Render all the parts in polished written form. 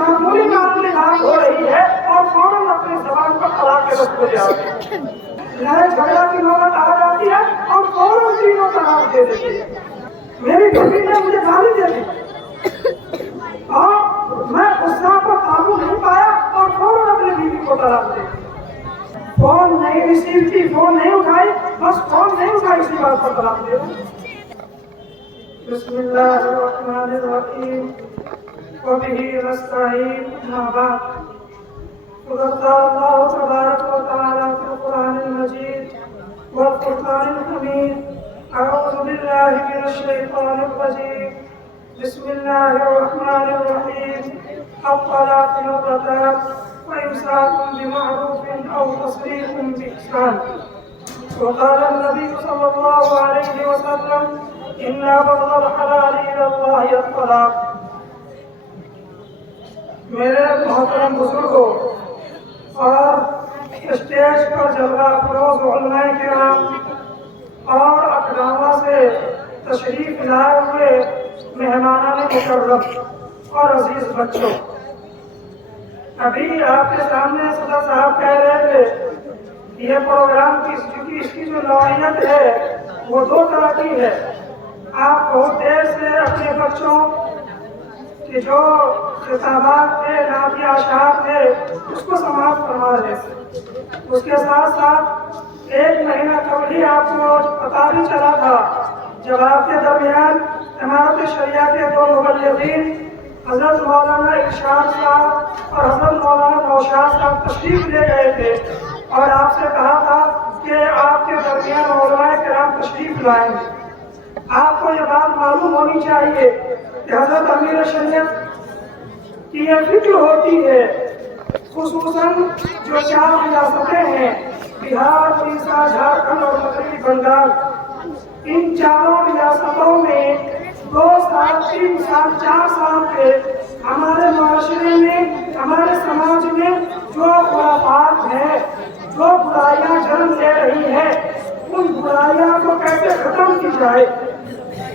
معمولی معمولی بات ہو رہی ہے اور فوراً اپنی زبان پر طلاق کے لفظ بولے آتے ہیں، لڑائی جھگڑا کی نوبت آ جاتی ہے اور فوراً تینوں طلاق دے دیتی ہے۔ میری بیوی نے مجھے گالی دے دی اور میں غصہ پر قابو نہیں پایا اور فوراً اپنی بیوی کو طلاق دے دی۔ فون نہیں ریسیو کی، فون نہیں اٹھائی، بس فون نہیں اٹھائی، اسی بات پر طلاق دے دی۔ بسم اللہ الرحمن الرحیم وبہ نستعین اما بعد فقد قال اللہ تبارک و تعالی فی القرآن المجید والفرقان الحمید اعوذ باللہ من الشیطان الرجیم بسم اللہ الرحمن الرحیم الطلاق مرتان وإمساك بمعروف أو تصريح بإحسان وقال النبي صلى الله عليه وسلم إن أبغض الحلال إلى الله الطلاق۔ میرے محترم بزرگوں اور اسٹیج پر جلوہ افروز علماء کرام اور اقدامہ سے تشریف لائے ہوئے مہمانان مکرم اور عزیز بچوں، ابھی آپ کے سامنے صدر صاحب کہہ رہے تھے کہ یہ پروگرام اس کی جو نوعیت ہے وہ دو طرح کی ہے۔ آپ بہت دیر سے اپنے بچوں کے جو خطابات تھے، نعتیہ اشعار تھے، اس کو سماعت فرما رہے تھے۔ اس کے ساتھ ساتھ ایک مہینہ قبل ہی آپ کو پتہ بھی چلا تھا جب آپ کے درمیان امارت شریعہ کے دو مبلغین حضرت مولانا ارشاد صاحب اور حضرت مولانا نوشاد صاحب تشریف لے گئے تھے اور آپ سے کہا تھا کہ آپ کے درمیان علماء کرام تشریف لائیں گے۔ آپ کو یہ بات معلوم ہونی چاہیے کہ حضرت امیر شریعت کی یہ فکر ہوتی ہے، خصوصاً جو چار ریاستیں ہیں، بہار، اڑیسہ، جھارکھنڈ اور مغربی بنگال، ان چاروں ریاستوں میں 2 سال 3 سال 4 سال کے ہمارے معاشرے میں، ہمارے سماج میں جو خرافات ہیں، جو برائیاں جنم لے رہی ہیں، ان برائیاں کو کیسے ختم کی جائے،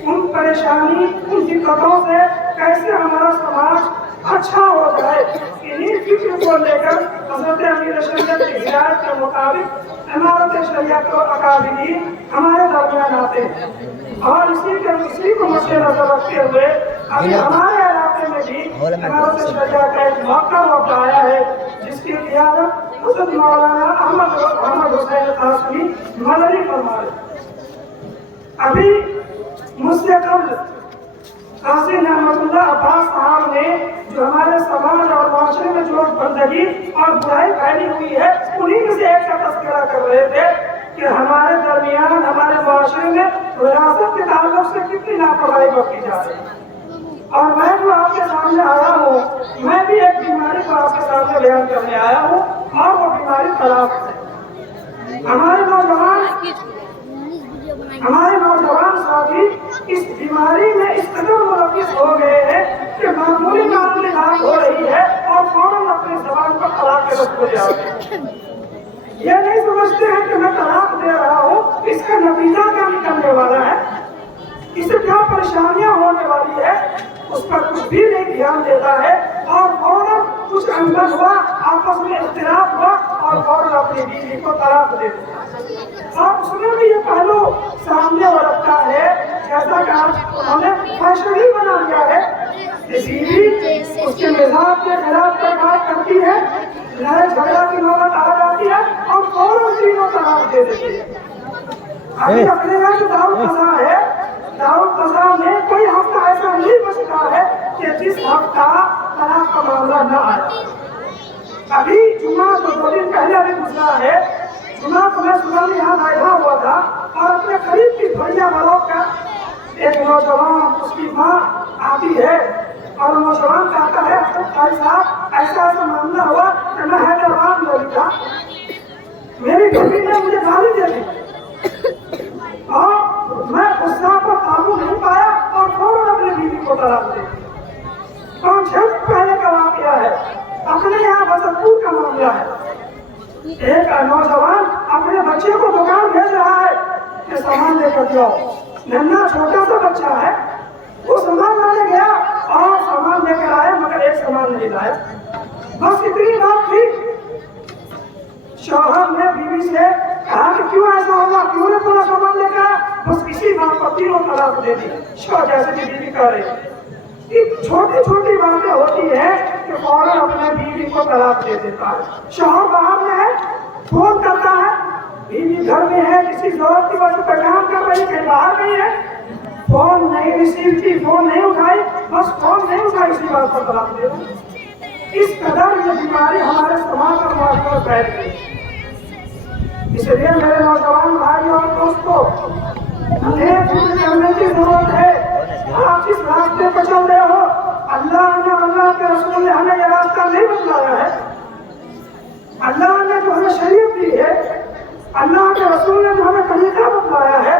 ان پریشانی، ان دقتوں سے کیسے ہمارا سماج اچھا ہو جائے، انہی فکر کو لے کر حضرت امیر شریعت کی ہدایت کے مطابق امارت شریعت اور اکابرین ہمارے درمیان آتے ہیں۔ اور اسی کو مد نظر رکھتے ہوئے ابھی ہمارے علاقے میں بھی امارت شریعت کا ایک موقع آیا ہے جس کی قیادت حضرت مولانا احمد حسین قاسمی مدنی فرما رہے۔ ابھی مجھ سے قبل قاضی نعمت اللہ عباس صاحب نے جو ہمارے سماج اور معاشرے میں جو گندگی اور برائی پھیلی ہوئی ہے، انہی میں سے ایک کا تذکرہ کر رہے تھے کہ ہمارے درمیان، ہمارے معاشرے میں وراثت کے تعلق سے کتنی لاپرواہی برتی جا رہی ہے۔ اور میں جو آپ کے سامنے آیا ہوں، میں بھی ایک بیماری کو آپ کے سامنے بیان کرنے آیا ہوں اور وہ بیماری طلاق ہے۔ ہمارے نوجوان ساتھی اس بیماری میں اس قدر ملوث ہو گئے ہیں کہ معمولی معمولی بات ہو رہی ہے اور فوراً اپنی زبان پر طلاق کے لفظ بولے آتے ہیں۔ یہ نہیں سمجھتے ہیں کہ میں طلاق دے رہا ہوں، اس کا نتیجہ کیا نکلنے والا ہے، اس سے کیا پریشانیاں ہونے والی ہے، اس پر کچھ بھی نہیں دھیان دیتا ہے اور فوراً کچھ انگن ہوا، آپس میں اختلاف ہوا اور فوراً اپنی بیوی کو طلاق دے دیا۔ اور اس نے بھی یہ پہلو سامنے رکھا ہے، جیسا کہ انہوں نے فیشن ہی بنا لیا ہے کہ بیوی اس کے مزاج کے خلاف کوئی بات کرتی ہے، لڑائی جھگڑا کی نوبت آ جاتی ہے اور فوراً تینوں طلاق دے دیتی ہے۔ ابھی اپنے یہاں جو دارالقضا ہے، دارالقضا میں کوئی ہفتہ ایسا نہیں بچتا ہے کہ جس ہفتہ طلاق کا معاملہ نہ آئے۔ ابھی جمعہ جو 2 دن پہلے ابھی گزرا ہے، جمعہ کو میں صبح میں یہاں بیٹھا ہوا تھا اور اپنے قریب کی بھڑیا والوں کا ایک نوجوان، اس کی ماں آتی ہے اور نوجوان کہتا ہے بھائی صاحب ایسا معاملہ ہوا کہ میں حیدرآباد میں بھی تھا، میری بیوی نے مجھے گالی دے دی اور میں غصہ پر قابو نہیں پایا اور فوراً اپنی بیوی کو طلاق دے دی۔ 5-6 دن پہلے کا واقعہ ہے، اپنے یہاں بسنتپور کا معاملہ ہے۔ ایک نوجوان اپنے بچے کو دکان بھیج رہا ہے کہ سامان لے کر جاؤ، ننھا چھوٹا سا بچہ ہے، وہ سامان لانے گیا اور سامان لے کر آیا مگر ایک سامان نہیں दिलाया। बस इतनी बात थी। शौहर ने बीवी से कहा कि क्यों ऐसा हुआ, क्यों ने पूरा सामान लेकर आया? बस इसी बात पर तीनों तलाक दे दी। शौहर जैसे कि बीवी कह रही, छोटी छोटी बातें होती है कि फौरन अपने बीवी को तलाक दे देता है। शौहर बाहर में है, फोन करता है, बीवी घर में है, किसी जरूरत की वजह से काम कर रही, कहीं बाहर गई है, फोन नहीं रिसीव की, फोन नहीं उठाई, बस फोन नहीं उठाई, इसी बात पर तलाक दे दो। इस कदर ये बीमारी हमारे समाज और मुआशरे में फैल गई। इसलिए मेरे नौजवान भाई और दोस्तों, हमें पूरी करने की जरूरत है। आप इस रास्ते पर चल रहे हो, अल्लाह के रसूल ने हमें यह रास्ता नहीं बतलाया है। अल्लाह ने जो हमें शरीयत दी है, अल्लाह के रसूल ने जो हमें तरीका बतलाया है,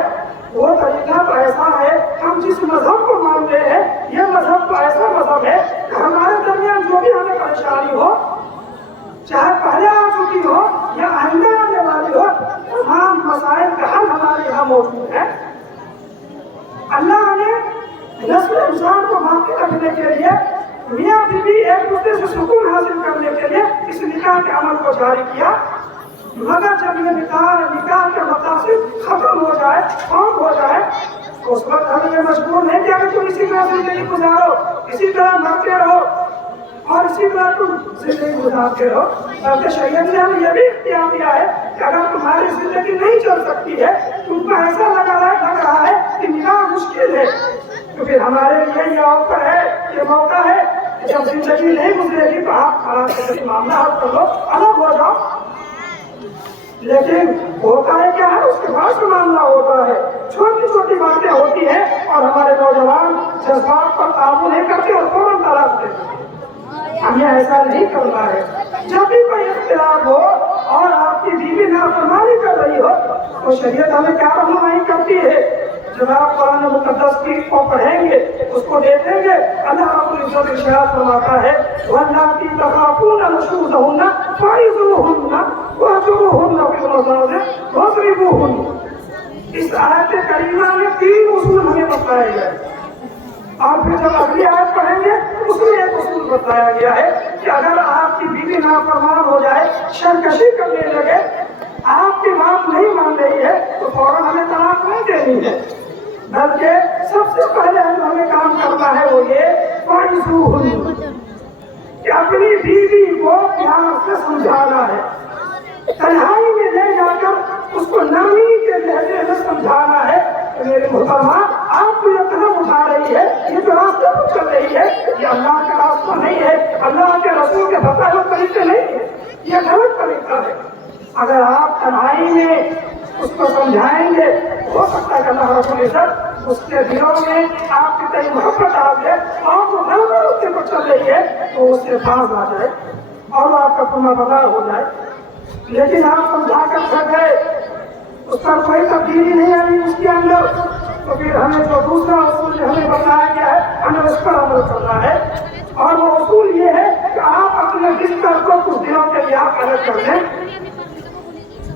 वो तरीका तो ऐसा है, हम जिस मजहब को मानते हैं, ये मजहब तो ऐसा मजहब है कि हमारे दरमियान जो भी हमें परेशानी हो, चाहे पहले आ चुकी हो या आइंदा आने वाली हो, तमाम मसाइल का हल हमारे यहाँ मौजूद है। अल्लाह ने नस्ल इंसान को बाकी रखने के लिए, मियाँ बीवी एक दूसरे से सुकून हासिल करने के लिए इस निकाह के अमल को जारी किया। मगर जब ये निकाह के मकासद खत्म हो जाए, कम हो जाए, उस वक्त हमें ये मजबूर नहीं किया कि तुम इसी तरह जिंदगी गुजारो, इसी तरह मरते रहो और इसी तरह तुम जिंदगी गुजारते रहो। बल्कि शरीयत ने हमें यह भी इख्तियार दिया है कि अगर तुम्हारी जिंदगी नहीं चल सकती है, तुमको ऐसा लग रहा है कि निकाह मुश्किल है, तो फिर हमारे लिए ये अवसर है, ये मौका है, जब जिंदगी नहीं गुजरेगी तो आप खराब से मामला हल कर लो, अलग हो जाओ। लेकिन होता है क्या है, उसके बाद जो मामला होता है, छोटी छोटी बातें होती है और हमारे नौजवान जज्बात पर काबू नहीं करते और फौरन तलाक देते। हमें ऐसा नहीं करना है। जब भी कोई इख्तिलाफ हो और आपकी बीवी नाफरमानी कर रही हो, तो शरीयत हमें क्या रहनुमाई करती है। जब आप कुरान मुक़द्दस की को पढ़ेंगे, उसको देखेंगे, अल्लाह रब्बुल इज्जत इरशाद फरमाता है, वल्लाती तखाफूना नुशूज़हुन्ना फ़ाइज़ूहुन्ना वहजुरूहुन्ना फ़िल मज़ाजिअ वज़रिबूहुन्ना। इस आयत करीमा में 3 उसूल हमें बताए गए। और फिर जब अगली आयत पढ़ेंगे, उसमें एक उसूल बताया गया है कि अगर आपकी बीवी नाफरमान हो जाए, सरकशी करने लगे, आपकी बात नहीं मान रही है, तो फौरन हमें तलाक नहीं देनी है। बल्कि सबसे पहले हमें काम करना है वो ये कि अपनी बीवी को प्यार से समझाना है, तन्हाई में ले जाकर उसको नरमी के लहजे में समझाना है। मेरे मुहतरमा, आप जो ये कदम उठा रही है, ये जो रास्ते पर चल रही है, ये अल्लाह का रास्ता नहीं है, अल्लाह के रसूल के बताए हुए तरीके नहीं है, ये गलत तरीका है। अगर आप तन्हाई में उसको समझाएंगे, हो सकता है कि अल्लाह रब्बुल इज्जत उसके दिलों में आपकी कई मोहब्बत आ जाए और वो गलत रास्ते पर चल रही है तो उससे बाज आ जाए और वो आपका फरमाबरदार हो जाए। लेकिन आप समझा कर थक गए, उस पर कोई तब्दीली नहीं आई उसके अंदर, तो फिर हमें जो दूसरा उसूल हमें बताया गया है, हमें उस पर अमल करना है। और वो उसूल ये है कि आप अपने बिस्तर को कुछ दिनों के लिए आप अलग कर दें,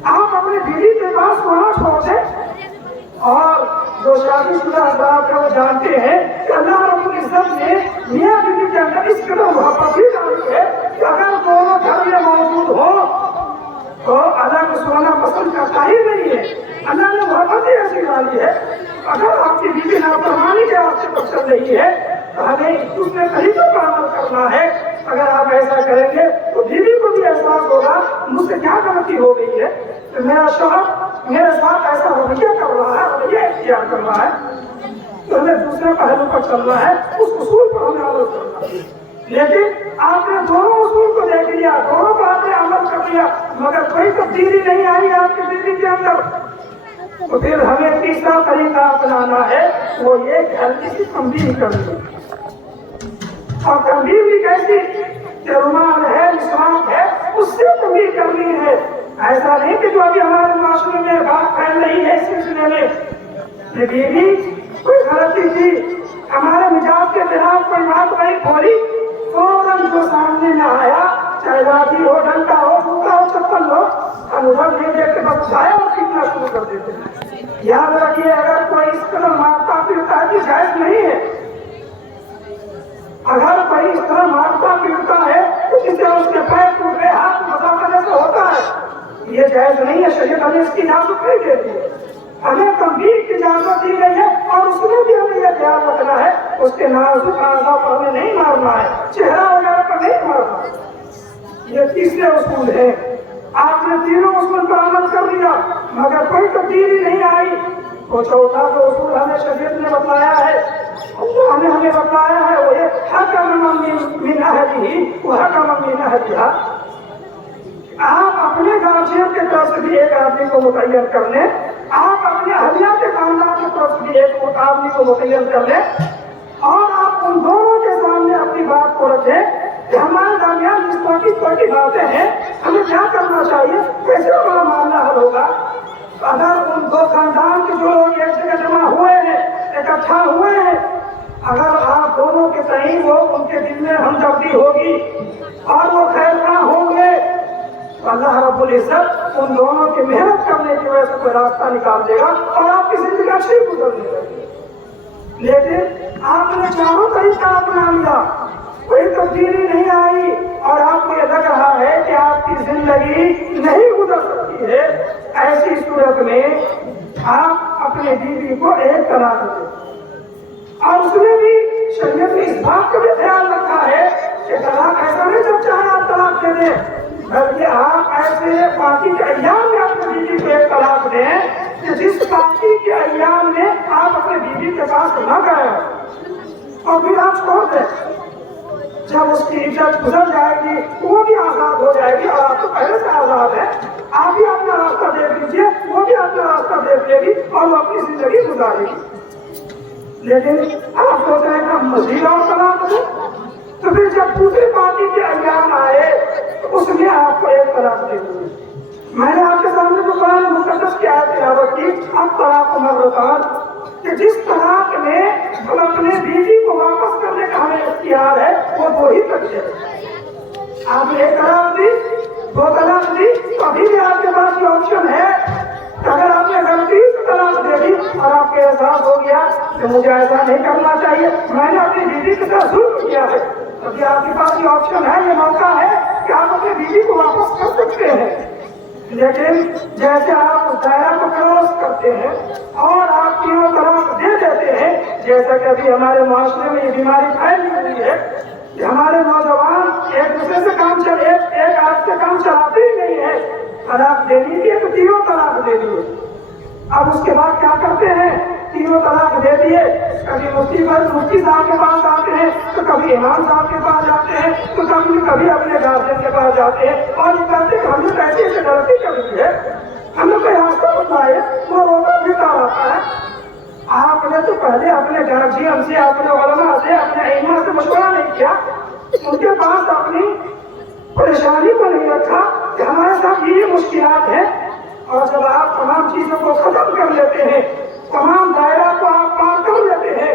आप अपने बीवी के पास सोना छोड़ दें। और जो शादीशुदा हज़रात हैं वो जानते हैं कि अल्लाह रब्बुल इज्जत ने मियाँ बीवी के अंदर इस कदर मोहब्बत भी डाली है कि अगर दोनों घर में मौजूद हो तो अलग सोना पसंद करता ही नहीं है। अल्लाह ने मोहब्बत ही ऐसी डाली है। अगर आपकी बीवी नाफरमानी के रास्ते पर चल रही है तो हमें एक दूसरे तरीकों पर अमल करना है। अगर आप ऐसा करेंगे तो बीवी को भी एहसास होगा मुझसे क्या गलती हो गई है, तो मेरा शौहर मेरे साथ ऐसा रवैया कर रहा है, रवैया इख्तियार कर रहा है, तो हमें दूसरे पहलू पर चलना है, उस उसूल पर हमें अमल करना है। लेकिन आपने दोनों उसूल को देख लिया, दोनों बातें अमल कर लिया, मगर कोई तब्दीली नहीं आई आपके बीवी के अंदर, तो फिर हमें तीसरा तरीका अपनाना है, वो ये हल्की सी तंबीह करनी। और तंबीह भी कैसी, रुमाल है, मिसवाक है, उससे तंबीह करनी है। ऐसा नहीं कि जो अभी हमारे माशरे में बात फैल रही है इस सिलसिले में, बीवी कोई गलती थी, हमारे मिजाज के खिलाफ कोई बात नहीं खोली, फौरन जो सामने में आया, चाहे लाठी हो, डंडा हो, जूता हो, चप्पल हो, हम उधर नहीं देख के बस उठाया और पीटना शुरू कर देते हैं। याद रखिए, अगर कोई इस तरह मारता पीटता है तो जायज नहीं है। अगर कोई इस तरह मारता पीटता जायज नहीं है, शरीयत हमें इसकी इजाजत नहीं देती है। हमें तंबीह की इजाजत दी गई है और उसमें भी हमें यह ध्यान रखना है उसके नाजुक आज़ा पर हमें नहीं मारना है, चेहरा वगैरह पर नहीं मारना है। ये तीसरे उसूल है। आपने तीनों उसूल पर अमल कर लिया मगर कोई तब्दीली नहीं आई तो चौथा जो उसूल हमें शरीयत ने बताया है, अल्लाह ने हमें बताया है, वो ये हकम मिन अहलिही व हकम मिन अहलिहा। आप अपने गार्जियन के तरफ से भी एक आदमी को मुतय्यन कर लें, आप अपने अहलिया के खानदान की तरफ से भी एक आदमी को मुतय्यन कर लें और आप उन दोनों के सामने अपनी बात को रखें कि हमारे दरमियान इस छोटी बातें हैं, हमें क्या करना चाहिए, कैसे हमारा मामला हल होगा। अगर उन दो खानदान के जो लोग एक जगह जमा हुए हैं, इकट्ठा हुए हैं, अगर आप दोनों के कहीं वो उनके दिल में हमदर्दी होगी और वो खैरख्वाह होंगे तो अल्लाह रब्बुल इज्जत उन दोनों की मेहनत करने की वजह से कोई रास्ता निकाल देगा और आपकी जिंदगी अच्छी गुजरने लगेगी। लेकिन आपने चारों तरीका अपना लिया, कोई तब्दीली नहीं आई और आपको यह लग रहा है कि आपकी जिंदगी नहीं गुजर सकती है, ऐसी सूरत में आप अपने बीवी को एक तलाक दें। और उसमें भी शरीयत ने इस बात का भी ख्याल रखा है कि तलाक ऐसा नहीं जब चाहे आप तलाक दे दें, बल्कि आप ऐसे पार्टी के अय्याम में अपने बीवी को एक तलाक दें कि जिस पार्टी के अय्याम में आप अपने बीवी के पास न गए और फिर आप छोड़ दें। जब उसकी इज्जत गुजर जाएगी वो भी आजाद हो जाएगी और आप तो पहले से आजाद है, आप भी अपना रास्ता देख लीजिए, वो भी अपना रास्ता देख लेगी और वो अपनी जिंदगी गुजारेगी। लेकिन आप सोच रहे हैं हम मजीद और तलाक दें, तो फिर जब दूसरी पार्टी के अय्याम आए तो उसमें आपको एक तलाक दे दी। मैंने आपके सामने जो कुरान मुक़द्दस की आयत तिलावत की, अब तलाक मर्रतान, कि जिस तलाक में हम अपने बीवी को वापस करने का हमें इख्तियार है वो दो ही तरीके हैं। आपने एक तलाक दी, दो तलाक दी, तो अभी भी आपके पास ये ऑप्शन है कि अगर आपने गलती से तलाक दे दी और आपको एहसास हो गया कि मुझे ऐसा नहीं करना चाहिए, मैंने अपनी बीवी के साथ जुल्म किया है, अभी आपके पास ये ऑप्शन है, ये मौका है कि आप अपनी बीवी को वापस कर सकते हैं। लेकिन जैसे आप उस दायरा को क्रॉस करते हैं और आप तीनों तलाक दे देते हैं, जैसा कि अभी हमारे माशरे में ये बीमारी फैली हुई है कि हमारे नौजवान एक दूसरे से एक आदत से काम चलाते ही नहीं है, तलाक दे दीजिए तो तीनों तलाक दे दिए। अब उसके बाद क्या करते हैं, तीनों तलाक दे दिए, कभी मुफ्ती साहब के पास आते हैं तो कभी इमाम साहब के पास जाते हैं तो कभी अपने गार्जियन के पास जाते हैं और ये कहते हैं हमने कैसे ऐसे गलती कर दी है, हमने कोई रास्ता बताए, वो रोता फिरता रहता है। आपने तो पहले अपने गार्जियन से, अपने उलमा से, अपने इमाम से मशवरा नहीं किया, उनके पास अपनी परेशानी को नहीं रखा कि हमारे साथ ये मुश्किलात है। और जब आप तमाम चीजों को खत्म कर लेते हैं, तमाम दायरा को आप पार कर लेते हैं,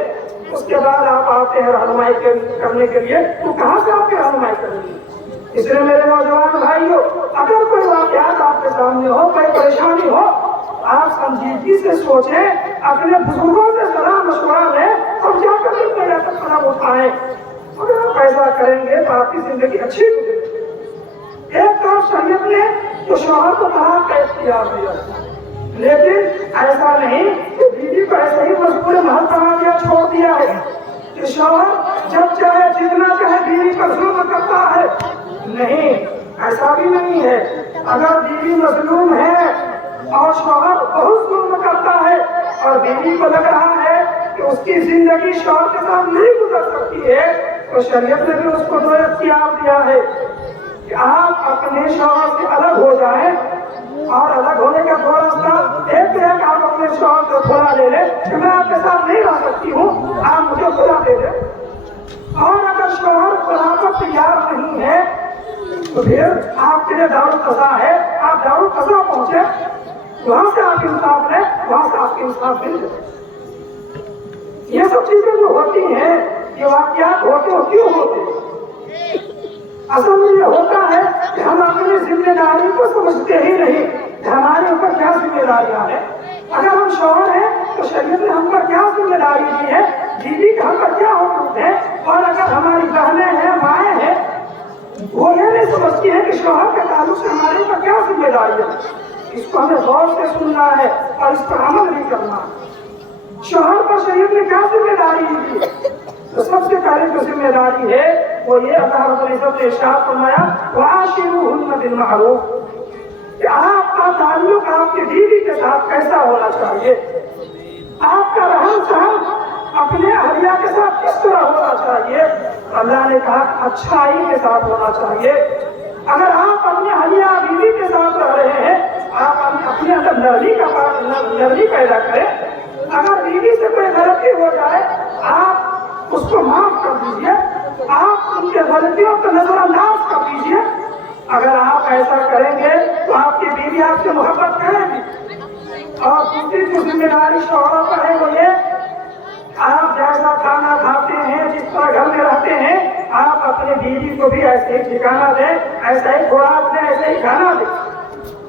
उसके बाद आप आते हैं रहनुमाई करने के लिए, तो कहाँ से आपकी रहनुमाई करेंगे। इसलिए मेरे नौजवान भाइयों, अगर कोई वाक़यात आपके सामने हो, कोई परेशानी हो, आप संजीदगी से सोचें, अपने बुजुर्गों से सलाह मशवरा लें और क्या करने को ऐसा कदम उठाएं। अगर आप ऐसा करेंगे तो आपकी जिंदगी अच्छी गुजरेगी। एक तरफ शरीयत ने तो शौहर को तलाक का इख्तियार दिया, लेकिन ऐसा नहीं कि बीवी को ऐसे ही बस पूरे महल बना दिया, छोड़ दिया है कि शौहर जब चाहे जितना चाहे बीवी पर जुल्म करता है। नहीं, ऐसा भी नहीं है। अगर बीवी मजलूम है और शौहर बहुत जुल्म करता है और बीवी को लग रहा है कि उसकी जिंदगी शौहर के साथ नहीं गुजर सकती है, तो शरीयत ने भी उसको दो इख्तियार दिया है कि आप अपने शौहर से अलग हो जाएं और अलग होने का दो रास्ता, एक आप अपने शौहर से खुला ले लें कि मैं आपके साथ नहीं रह सकती हूँ, आप मुझे खुला दे दें। और अगर शौहर खुला पर तैयार नहीं है तो फिर आपके लिए दारुल कज़ा है, आप दारुल कज़ा पहुंचे, वहां से आप इंसाफ लें, वहां से आपकी इंसाफ मिल जाए। ये सब चीजें जो होती हैं, ये वाक़यात होते हो क्यों होते? असल में ये होता है कि हम अपनी जिम्मेदारी को समझते ही नहीं, हमारे ऊपर क्या जिम्मेदारियां हैं। अगर हम शौहर हैं तो शरीयत ने हम पर क्या जिम्मेदारी दी है, बीवी के हम पर क्या हुक्म है। और अगर हमारी बहनें हैं, माएँ हैं, वो ये नहीं समझती है कि शौहर के ताल्लुक से हमारे ऊपर क्या जिम्मेदारी है। اس کو ہمیں غور سے سننا ہے اور اس پر عمل بھی کرنا ہے۔ شوہر پر شریعت نے کیا ذمہ داری دی؟ تو سب سے پہلے جو ذمہ داری ہے وہ یہ اللہ رب العزت نے ارشاد فرمایا وَعَاشِرُوهُنَّ بِالْمَعْرُوفِ کہ آپ کا تعلق آپ کی بیوی کے ساتھ کیسا ہونا چاہیے، آپ کا رہن سہن اپنے اہلیہ کے ساتھ کس طرح ہونا چاہیے۔ اللہ نے کہا اچھائی کے ساتھ ہونا چاہیے۔ اگر آپ اپنے اہلیہ بیوی کے ساتھ رہ رہے ہیں، آپ اپنے اندر نرمی پیدا کریں۔ اگر بیوی سے کوئی غلطی ہو جائے آپ اس کو معاف کر دیجئے، آپ ان کے غلطیوں کو نظر انداز کر دیجئے۔ اگر آپ ایسا کریں گے تو آپ کی بیوی آپ سے محبت کرے گی۔ اور دوسری جو ذمہ داری شوہروں پر ہے وہ یہ آپ جیسا کھانا کھاتے ہیں، جس طرح گھر میں رہتے ہیں، آپ اپنے بیوی کو بھی ایسے ہی ٹھکانا دیں، ایسا ہی خوراک دیں، ایسے ہی کھانا دیں۔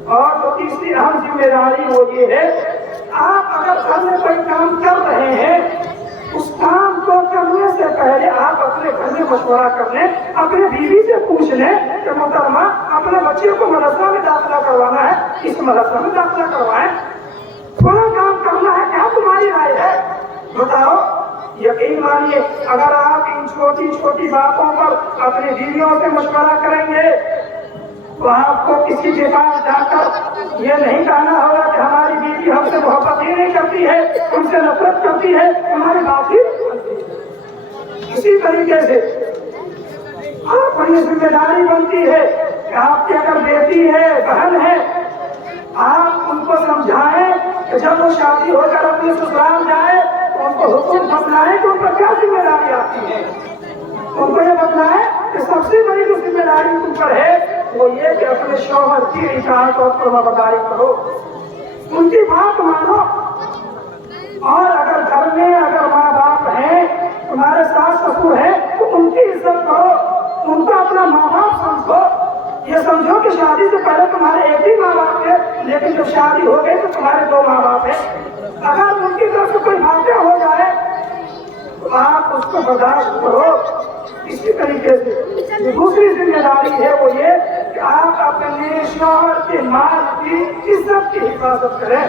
اور جو تیسری اہم ذمہ داری وہ یہ ہے آپ اگر گھر میں کوئی کام کر رہے ہیں اس کام کو کرنے سے پہلے آپ اپنے گھر میں مشورہ کر لیں، اپنے بیوی سے پوچھ لیں کہ محترمہ اپنے بچے کو مدرسہ میں داخلہ کروانا ہے، اس مدرسہ میں داخلہ کروائیں، تھوڑا کام کرنا ہے، کیا تمہاری رائے ہے بتاؤ۔ یقین مانیے اگر آپ ان چھوٹی چھوٹی باتوں پر اپنی بیویوں سے مشورہ کریں گے تو آپ کو کسی کے پاس جا کر یہ نہیں کہنا ہوگا کہ ہماری بیوی ہم سے محبت ہی نہیں کرتی ہے، ہم سے نفرت کرتی ہے، ہماری بات ہی نہیں مانتی ہے۔ اسی طریقے سے آپ پر یہ ذمہ داری بنتی ہے کہ آپ کی اگر بیٹی ہے، بہن ہے، آپ ان کو سمجھائیں کہ جب وہ شادی ہو کر اپنے سسرال جائے تو ان کو حکم بتلائیں کہ ان پر کیا ذمہ داری آتی ہے۔ ان کو یہ بتلائیں کہ سب سے بڑی جو ذمہ داری تم پر ہے وہ یہ کہ اپنے شوہر کی اطاعت اور فرمانبرداری کرو، ان کی بات مانو۔ اور اگر گھر میں اگر ماں باپ ہیں، تمہارے ساس سسر ہیں تو ان کی عزت کرو، ان کو اپنا ماں باپ سمجھو۔ یہ سمجھو کہ شادی سے پہلے تمہارے ایک ہی ماں باپ تھے، لیکن جب شادی ہو گئی تو تمہارے دو ماں باپ ہیں۔ اگر ان کی طرف سے کوئی باتیں ہو جائے تو آپ اس کو برداشت کرو۔ اسی طریقے سے جو دوسری ذمہ داری ہے وہ یہ کہ آپ اپنے شوہر کے مال کی عزت کی حفاظت کریں۔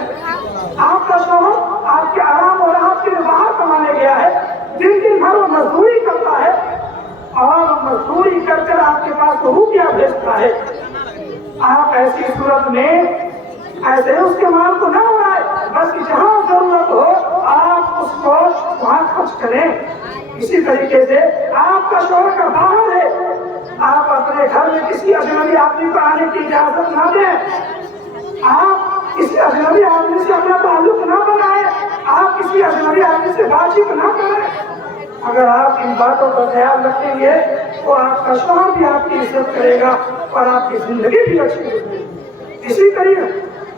آپ کا شوہر آپ کے آرام اور راحت کے لیے باہر کمانے گیا ہے، دن دن بھر وہ مزدوری کرتا ہے اور مزدوری کر کر آپ کے پاس روپیہ بھیجتا ہے۔ آپ ایسی صورت میں ایسے اس کے مال کو نہ اڑائے، بس جہاں ضرورت ہو آپ اس کو وہاں خرچ کریں۔ اسی طریقے سے آپ کا شوہر کا باہر ہے، آپ اپنے گھر میں کسی اجنبی آدمی کو آنے کی اجازت نہ دیں، آپ کسی اجنبی آدمی سے اپنا تعلق نہ بنائیں، آپ کسی اجنبی آدمی سے بات چیت نہ کریں۔ اگر آپ ان باتوں کا خیال رکھیں گے تو آپ کا شوہر بھی آپ کی عزت کرے گا اور آپ کی زندگی بھی اچھی ہوگی۔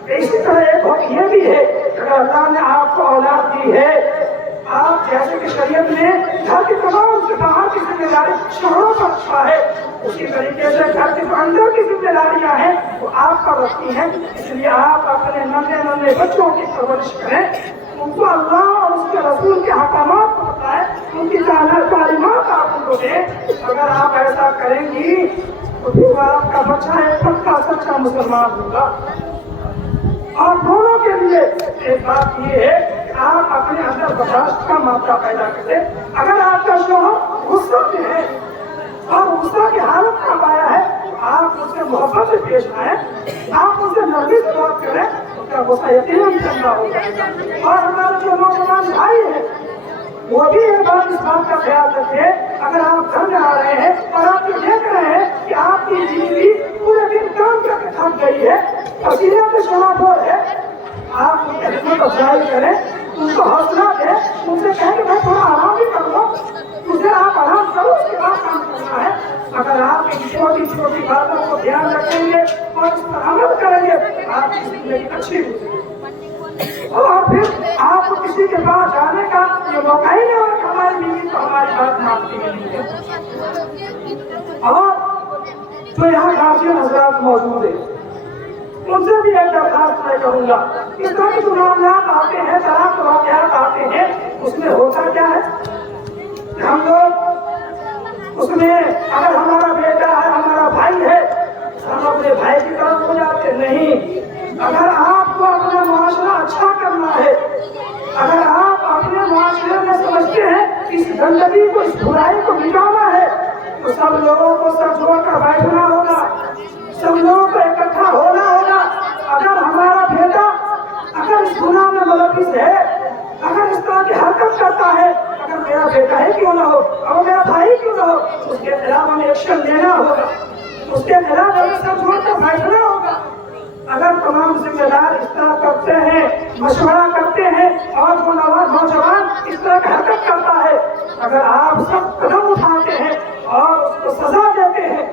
اسی طرح ایک بات یہ بھی ہے کہ اگر اللہ نے آپ کو اولاد دی ہے، آپ جیسے کہ شریعت نے گھر کے تمام سے باہر کی ذمہ داری شوہروں پر رکھا ہے، اسی طریقے سے گھر کے اندر کی ذمہ داریاں ہیں وہ آپ پر رکھتی ہیں۔ اس لیے آپ اپنے ننھے بچوں کی پرورش کریں، ان کو اللہ اور اس کے رسول کے احکامات کو بتائیں، ان کی تعلیمات آپ ان کو دیں۔ اگر آپ ایسا کریں گی تو پھر آپ کا بچہ ایک پکا سچا مسلمان ہوگا۔ اور دونوں کے لیے ایک بات یہ ہے کہ آپ اپنے اندر برداشت کا مادہ پیدا کریں۔ اگر آپ کا شوہر غصہ میں ہے اور غصہ کی حالت کا پایا ہے تو آپ اس سے محبت سے پیش آئیں، آپ اس سے نرمی سے بات کریں، اس کا غصہ یقیناً ٹھنڈا ہو جائے گا۔ اور ہمارے جو نوجوان بھائی ہیں وہ بھی ایک بات اس بات کا خیال رکھیں، اگر آپ گھر میں آ رہے ہیں اور آپ یہ دیکھ رہے ہیں کہ آپ کی بیوی پورے دن کام کر کے تھک گئی ہے، پسینے سے شرابور ہے، آپ ان کی خدمت افزائی کریں، ان کو حوصلہ دیں، ان سے کہیں کہ بھائی تھوڑا آرام بھی کر لو، اسے آپ آرام کرو، اس کے بعد کام کرنا ہے۔ اگر آپ ان چھوٹی چھوٹی باتوں کو دھیان رکھیں گے اور اس پر عمل کریں گے آپ کی زندگی اچھی ہوگی۔ اور پھر آپ کو کسی کے پاس جانے کا یہ موقع ہی نہیں ہوگا کہ ہماری بیوی تو ہماری بات مانتی نہیں ہے۔ اور جو یہاں گارجین حضرات موجود ہیں ان سے بھی ایک درخواست میں کروں گا، اس طرح کے جو معاملات آتے ہیں، طلاق کے واقعات آتے ہیں، اس میں ہوتا کیا ہے؟ ہم لوگ اس میں اگر ہمارا بیٹا ہے، ہمارا بھائی ہے، ہم اپنے بھائی کی طرف ہو جاتے نہیں۔ اگر लोगों को सब जोड़ कर बैठना होगा, सब लोगों को इकट्ठा होना होगा। अगर हमारा बेटा अगर इस गुनाह में मुलविस है, अगर इस तरह की हरकत करता है, अगर मेरा बेटा है क्यों ना हो, और मेरा भाई क्यों ना हो, उसके खिलाफ हमें एक्शन लेना होगा, उसके खिलाफ हमें सब जोड़ कर बैठना होगा। अगर तमाम जिम्मेदार इस तरह करते हैं, मशवरा करते हैं, और जो नौजवान इस तरह की हरकत करता है, अगर आप सब कदम उठाते हैं और उसको सजा देते हैं,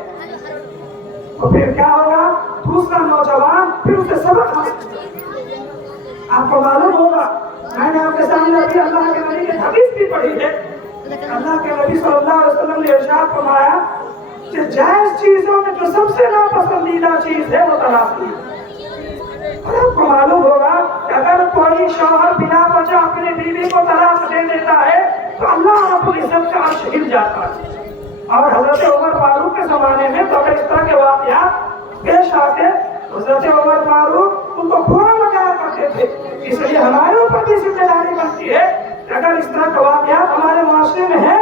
तो फिर क्या होगा? दूसरा नौजवान फिर उसे सबक आपको मालूम होगा। मैंने आपके सामने अभी अल्लाह के नबी की हदीस भी पढ़ी है। अल्लाह के नबी सल्लल्लाहु अलैहि वसल्लम ने इरशाद फरमाया कि जायज चीजों में जो सबसे नापसंदीदा चीज है वो तलाक है। और आपको मालूम होगा कि अगर कोई शौहर बिना वजह अपनी बीवी को तलाक दे देता है तो अल्लाह रब्बुल इज्जत का अर्श हिल जाता है। और हजरत उमर फारूक के जमाने में तो अगर इस तरह के वाक़यात पेश आते, हजरत उमर फारूक उनको बुरा लगाया करते थे। इसलिए हमारे ऊपर भी जिम्मेदारी बनती है कि अगर इस तरह के वाक़यात हमारे माशरे में है,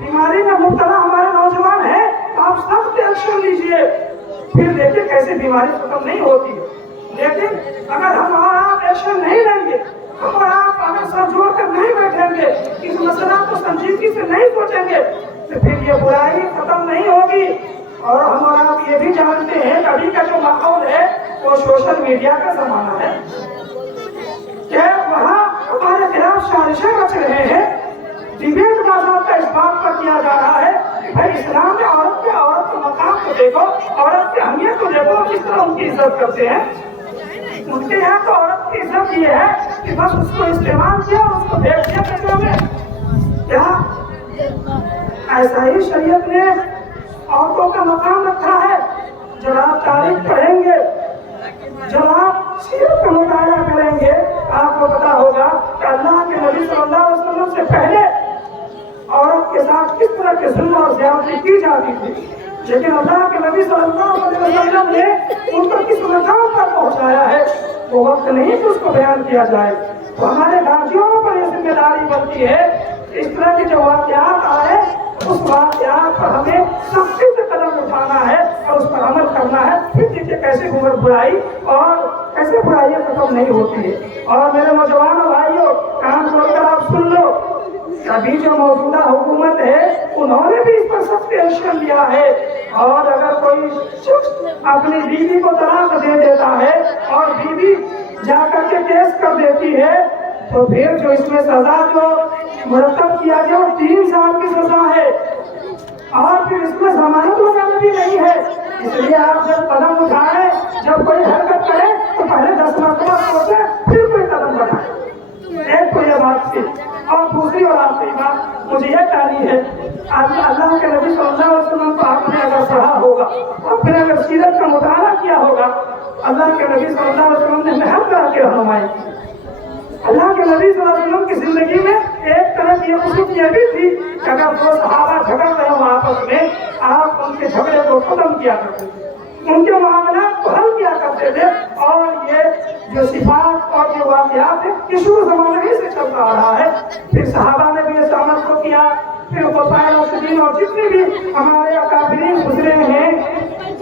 बीमारी में मुब्तला हमारे नौजवान है, तो आप सख्त एक्शन लीजिए। फिर देखिए कैसे बीमारी खत्म नहीं होती है। लेकिन अगर हम और आप एक्शन नहीं लेंगे, हम और आप अगर सर जोड़ कर नहीं बैठेंगे, इस मसला को संजीदगी से नहीं सोचेंगे, तो फिर ये बुराई खत्म नहीं होगी। और हम और आप ये भी जानते हैं अभी का जो माहौल है वो सोशल मीडिया का जमाना है, क्या वहाँ हमारे खिलाफ साजिशें रच रहे हैं। डिबेट बाज़ाब्ता इस बात पर किया जा रहा है कि भाई इस्लाम में औरत के मकाम को देखो, औरत की अहमियत को देखो, किस तरह उनकी इज्जत करते हैं। उनके यहाँ तो औरत की इज्जत ये है कि बस उसको इस्तेमाल किया और उसको भेज दिया पैसों में। क्या ऐसा ही शरीयत ने औरतों का मकाम रखा है? जब आप तारीख पढ़ेंगे, जब आप सीरत का मुताला करेंगे, आपको पता होगा कि अल्लाह के नबी सल्लल्लाहु अलैहि वसल्लम से पहले औरत के साथ किस तरह के जुल्म और ज़्यादती की जाती थी, लेकिन अल्लाह के नबी सल्लल्लाहु अलैहि वसल्लम ने उनको किस मकाम पर पहुंचाया है वो वक्त नहीं कि उसको बयान किया जाए। तो हमारे गाजियों पर यह जिम्मेदारी बनती है, इस तरह के जो वाक़यात आए उस वाक़यात पर हमें सख्ती से कदम उठाना है और उस पर अमल करना है। फिर देखिए कैसे बुराई और कैसे बुराइयाँ खत्म नहीं होती है। और मेरे नौजवान भाइयों, कान खोलकर आप सुन लो, अभी जो मौजूदा हुकूमत है उन्होंने भी इस पर सख्त एक्शन लिया है। और अगर कोई शख्स अपनी बीवी को तलाक दे देता है और बीवी जाकर के केस कर देती है, तो फिर जो इसमें सजा जो मुरतब किया गया वो 3 साल की सजा है, और फिर इसमें जमानत वगैरह भी नहीं है। इसलिए आप जब कदम उठाए, जब कोई हरकत करे तो पहले 10 मरतबा सोचे फिर कोई कदम बढ़ाए। एक तो यह बात थी। और दूसरी और आखिरी बात मुझे यह कहनी है, अल्लाह के नबी सल्लल्लाहु अलैहि वसल्लम को आपने अगर पढ़ा होगा, आपने अगर सीरत का मुताला किया होगा, अल्लाह के नबी सल्लल्लाहु अलैहि वसल्लम ने हर तरह की रहनुमाई की। अल्लाह के नबी सल्लल्लाहु अलैहि वसल्लम की जिंदगी में एक तरह की खुशूसियत भी थी कि अगर दो सहाबा झगड़ रहे हो आपस में, आप उनके झगड़े को खत्म किया करते थे, उनके मामलात को हल किया करते थे। और ये जो सिफात और जो वाक़यात है ये शुरू ज़माने से चलता आ रहा है। फिर सहाबा ने भी इस अमल को किया, फिर खुलफाए राशिदीन और जितने भी हमारे अकाबिरीन गुजरे हैं,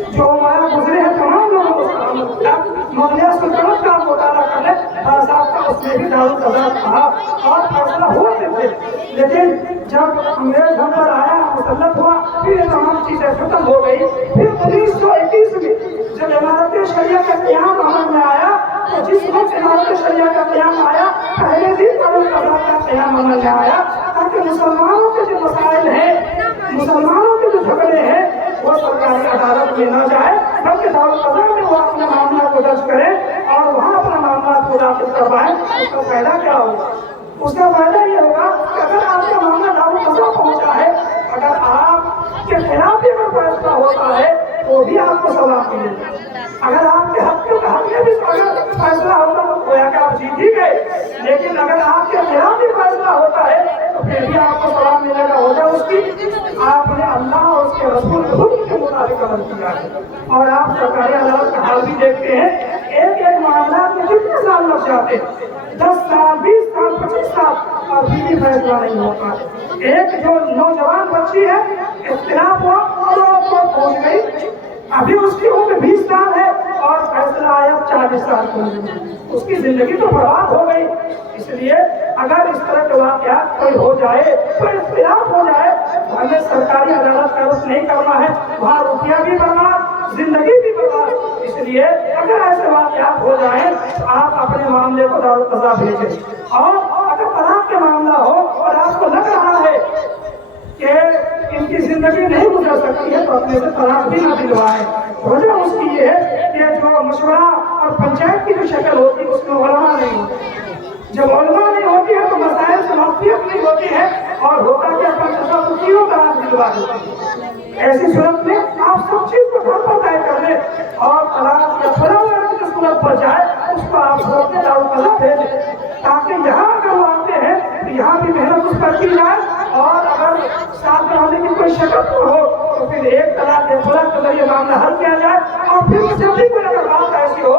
जो हमारा गुजरे हैं, तमाम लोगों को उसका अमल किया। मुग़लिया सल्तनत का मुताला करने बाज़ाब्ता उसमें भी दारुल क़ज़ा कहा और फैसला होते थे। लेकिन जब अंग्रेज हम पर आया, मुसल्लत हुआ, फिर ये तमाम चीज़ें खत्म हो गई। फिर 1921 में जब इमारत शरिया का क़याम अमल में आया, तो जिस वक्त इमारत शरिया का क़याम आया, पहले दिन दारुल क़ज़ा का क़याम अमल में आया, ताकि मुसलमानों के जो मसाइल हैं, मुसलमानों के जो झगड़े हैं, वो सरकारी अदालत में न जाए, बल्कि दारुल क़ज़ा में वो अपने मामला को दर्ज करें और वहाँ अपना मामला को दाखिल करवाएं। उसका फायदा क्या होगा? उसका फायदा ये होगा कि अगर आपका मामला दारुल क़ज़ा पहुँचा है, अगर आपके खिलाफ भी अगर फैसला होता है तो भी आपको सवाब मिलेगा। अगर आपके हक में भी फैसला होगा तो गोया कि आप जीत ही गए, लेकिन अगर आपके खिलाफ भी फैसला होता है तो फिर भी आपको सवाब मिलेगा। वजह उसकी आपने अल्लाह और उसके रसूल के हुक्म के मुताबिक अमल किया है। और आप सरकारी अदालत का हाल भी देखते हैं, एक मामला में कितने साल लग जाते हैं, 10 साल, 20 साल, 25 साल, और फिर भी फैसला नहीं होता। एक जो नौजवान बच्ची है, इख्तिलाफ हुआ, मौत पहुंच गई, अभी उसकी उम्र 20 साल है और फैसला आया 40 साल की, उसकी जिंदगी तो बर्बाद हो गई। इसलिए अगर इस तरह के वाकयात कोई हो जाए, कोई इख्तिलाफ हो जाए, हमें सरकारी अदालत का रुख नहीं करना है, वहाँ रुपया भी बर्बाद, जिंदगी भी बर्बाद। इसलिए अगर ऐसे वाकयात हो जाए तो आप अपने मामले को दारुल क़ज़ा भेजें। और अगर तलाक का मामला हो और आपको लग रहा है कि इनकी जिंदगी नहीं गुजर सकती है तो अपने से तलाक भी न दिलवाएं। वजह उसकी ये है कि जो मशवरा और पंचायत की जो शक्ल होती है उसमें उलमा नहीं होती। जब उलमा नहीं होती है तो मसाइल से वाक़िफ़ नहीं होती है और होता क्या पंचायत तलाक दिलवा देती है। ऐसी सूरत में आप सब चीज को घर पर तय कर लें और तलाक या फला की सूरत पर जाए उसको आप सूरत में दारुल क़ज़ा भेजें, ताकि यहाँ अगर वो आते हैं तो यहाँ भी मेहनत उस पर की जाए। और अगर साथ रहने की कोई शक्ल हो तो फिर एक तलाक या फला के जरिए मामला हल किया जाए। और फिर जब भी कोई अगर बात ऐसी हो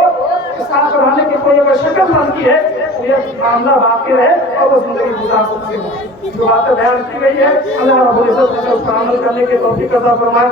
कि साथ रहने की कोई अगर शक्ल बनती है तो ये मामला बाकी रहे और वो जिंदगी गुजार सकते हो। जो बातें बयान की गई है अल्लाह रब्बुल इज्जत ने उसका अमल करने की तौफीक अता फरमाए।